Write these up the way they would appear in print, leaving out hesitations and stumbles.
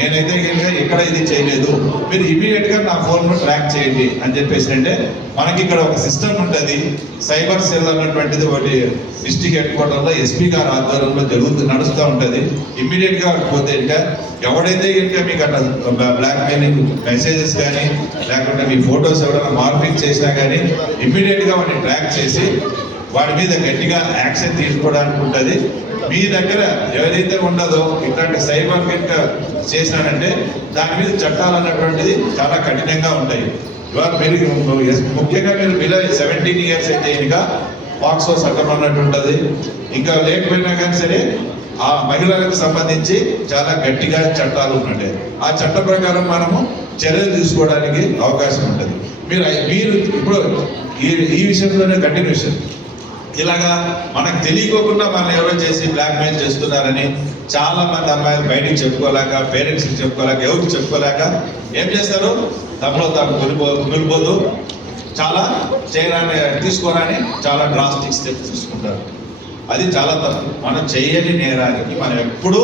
నేనైతే ఇక్కడ ఇది చేయలేదు, మీరు ఇమీడియట్గా నా ఫోన్ను ట్రాక్ చేయండి అని చెప్పేసి అంటే మనకి ఇక్కడ ఒక సిస్టమ్ ఉంటుంది. సైబర్ సెల్ అన్నటువంటిది ఒకటి డిస్ట్రిక్ట్ హెడ్ క్వార్టర్లో ఎస్పీ గారి ఆధ్వర్యంలో నడుస్తూ ఉంటుంది. ఇమ్మీడియట్గా పోతే ఇంకా ఎవడైతే ఇంకా మీకు అట్లా బ్లాక్ మెయిలింగ్ మెసేజెస్ కానీ లేకుంటే మీ ఫొటోస్ ఎవరైనా మార్పింగ్ చేసినా కానీ ఇమ్మీడియట్గా వాటిని ట్రాక్ చేసి వాడి మీద గట్టిగా యాక్షన్ తీసుకోవడానికి ఉంటుంది. మీ దగ్గర ఎవరైతే ఉండదో ఇట్లాంటి సైబర్ కిట్ చేసినాడంటే దాని మీద చట్టాలు అన్నటువంటిది చాలా కఠినంగా ఉంటాయి. ఇవాళ మీరు ముఖ్యంగా మీరు బిలో 17 years అయితే ఇంకా పాక్సో చట్టం అన్నట్టు ఉంటుంది. ఇంకా లేకపోయినా కానీ సరే ఆ మహిళలకు సంబంధించి చాలా గట్టిగా చట్టాలు ఉన్నాయి. ఆ చట్ట ప్రకారం మనము చర్యలు తీసుకోవడానికి అవకాశం ఉంటుంది. మీరు ఇప్పుడు ఈ విషయంలోనే కంటిన్యూషన్ ఇలాగా మనకు తెలియకోకుండా మనం ఎవరో చేసి బ్లాక్మెయిల్ చేస్తున్నారని చాలా మంది అమ్మాయిలు బయటికి చెప్పుకోలేక, పేరెంట్స్కి చెప్పుకోలేక, ఎవరికి చెప్పుకోలేక ఏం చేస్తారు, తమలో తాము కుమిలిపోతూ చాలా తీసుకోరని చాలా డ్రాస్టిక్ స్టెప్స్ తీసుకుంటారు. అది చాలా తప్పు. మనం చేయని నేరానికి మనం ఎప్పుడూ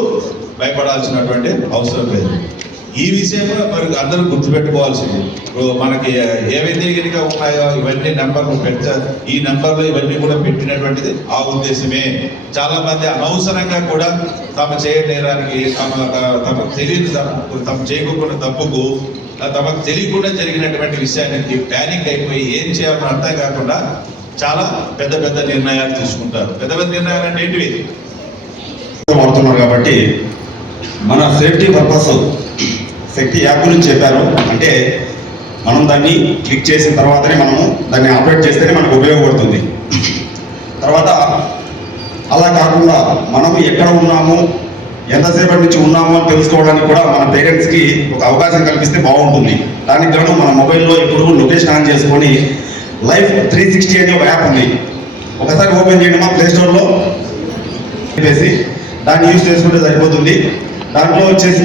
భయపడాల్సినటువంటి అవసరం లేదు. ఈ విషయంలో మరి అందరూ గుర్తుపెట్టుకోవాల్సింది. మనకి ఏవైతే కనుక ఉన్నాయో ఇవన్నీ నెంబర్లు ఈ నెంబర్లు ఇవన్నీ కూడా పెట్టినటువంటిది ఆ ఉద్దేశమే. చాలా మంది అనవసరంగా కూడా తమ చేయడానికి తమకు తెలియని తమ చేయకుండా తప్పుకు తమకు తెలియకుండా జరిగినటువంటి విషయానికి ప్యానిక్ అయిపోయి ఏం చేయాలని అర్థం కాకుండా చాలా పెద్ద పెద్ద నిర్ణయాలు తీసుకుంటారు. పెద్ద పెద్ద నిర్ణయాలు అంటే ఏంటివి వాడుతున్నారు. కాబట్టి మన సేఫ్టీ పర్పస్ శక్తి యాప్ గురించి చెప్పారు. అంటే మనం దాన్ని క్లిక్ చేసిన తర్వాతనే మనము దాన్ని ఆపరేట్ చేస్తేనే మనకు ఉపయోగపడుతుంది. తర్వాత అలా కాకుండా మనము ఎక్కడ ఉన్నాము, ఎంతసేపటి నుంచి ఉన్నాము అని తెలుసుకోవడానికి కూడా మన పేరెంట్స్కి ఒక అవకాశం కల్పిస్తే బాగుంటుంది. దానికి గాను మన మొబైల్లో ఎప్పుడు లొకేషన్ ఆన్ చేసుకొని లైఫ్ 360 అనే ఒక యాప్ ఉంది. ఒకసారి ఓపెన్ చేయండి మా ప్లేస్టోర్లో చెప్పేసి దాన్ని యూజ్ చేసుకుంటే సరిపోతుంది. దాంట్లో వచ్చేసి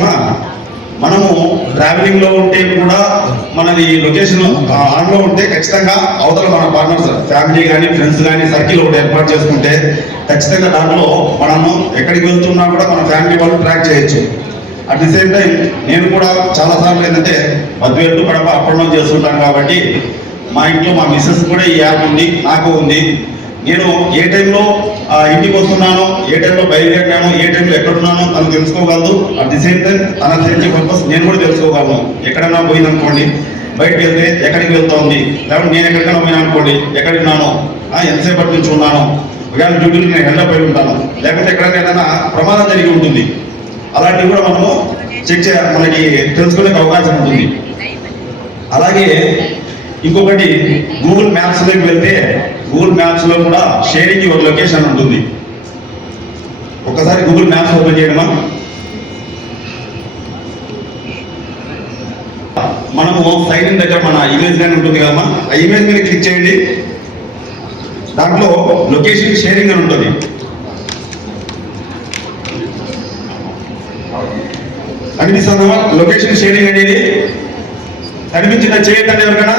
మనము ట్రావెలింగ్లో ఉంటే కూడా మనది లొకేషన్ ఆన్లో ఉంటే ఖచ్చితంగా అవతల మన పార్ట్నర్స్ ఫ్యామిలీ కానీ ఫ్రెండ్స్ కానీ సర్కిల్ ఒకటి ఏర్పాటు చేసుకుంటే ఖచ్చితంగా దాంట్లో మనము ఎక్కడికి వెళ్తున్నా కూడా మన ఫ్యామిలీ వాళ్ళు ట్రాక్ చేయొచ్చు. అట్ ది సేమ్ టైం నేను కూడా చాలాసార్లు ఏంటంటే Badvel to Kadapa up and down చేస్తుంటాను. కాబట్టి మా ఇంట్లో మా మిస్సెస్ కూడా ఈ యాప్ ఉంది, నాకు ఉంది. నేను ఏ టైంలో ఇంటికి వస్తున్నానో, ఏ టైంలో బయలుదేరినానో, ఏ టైంలో ఎక్కడున్నానో తను తెలుసుకోగలదు. అట్ ది సేమ్ టైం తన సేఫ్టీ పర్పస్ నేను కూడా తెలుసుకోగలను. ఎక్కడైనా పోయిందనుకోండి, బయటకు వెళ్తే ఎక్కడికి వెళ్తా ఉంది, లేకపోతే నేను ఎక్కడికైనా పోయినా అనుకోండి ఎక్కడున్నానో, ఎంతసేపటి నుంచి ఉన్నానో, ఒకవేళ డ్యూటీకి నేను వెళ్ళపోయి ఉంటాను, లేకపోతే ఎక్కడైనా ఏదైనా ప్రమాదం జరిగి ఉంటుంది. అలాంటివి కూడా మనము మనకి తెలుసుకునే అవకాశం ఉంటుంది. అలాగే ఇంకొకటి గూగుల్ మ్యాప్స్లోకి వెళ్తే గూగుల్ మ్యాప్స్లో కూడా షేరింగ్ యువర్ లొకేషన్ ఉంటుంది. ఒకసారి గూగుల్ మ్యాప్స్ ఓపెన్ చేయడమా, మనము సైన్ ఇన్ దగ్గర మన ఇమేజ్ కానీ ఉంటుంది కదమ్మా, ఆ ఇమేజ్ మీద క్లిక్ చేయండి. దాంట్లో లొకేషన్ షేరింగ్ అని ఉంటుంది. అనిపిస్తుందమ్మా లొకేషన్ షేరింగ్ అనేది? కనిపించిందా? చేయకండి ఎవరికైనా.